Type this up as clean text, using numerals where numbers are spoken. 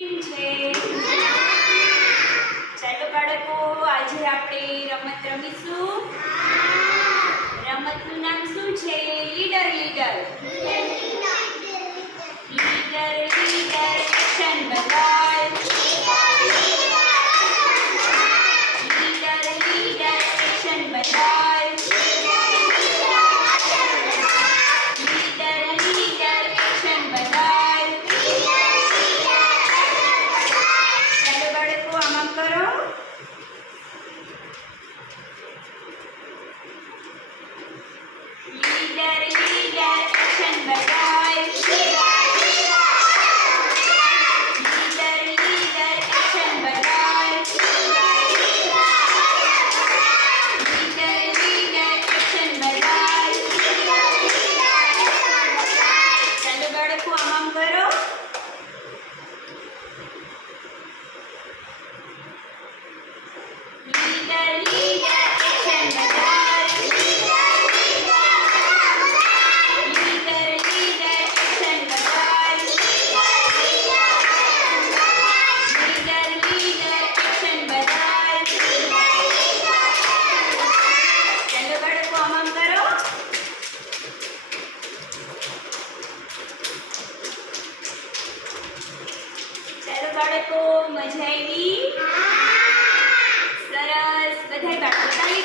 કેમ છે? ચાલો બાળકો, આજે આપણે રમત રમીશું. રમતનું નામ શું છે? Leader leader. Leader leader action બદલ. લીડર લીડર એક્શન બદલ. લીડર લીડર એક્શન બદલ. ચાલો બાળકો, આમ કરો. લીડર લીડર એક્શન બદલ. લીડર લીડર એક્શન બદલ. લીડર લીડર એક્શન બદલ. ચાલો બાળકો, આમ કરો. લીડર લીડર એક્શન બદલ. લીડર લીડર એક્શન બદલ. લીડર લીડર એક્શન બદલ. ચાલો બાળકો, આમ કરો. ચાલો બાળકો, મજા આવી? સરસ. બધાય બાળકો તાળી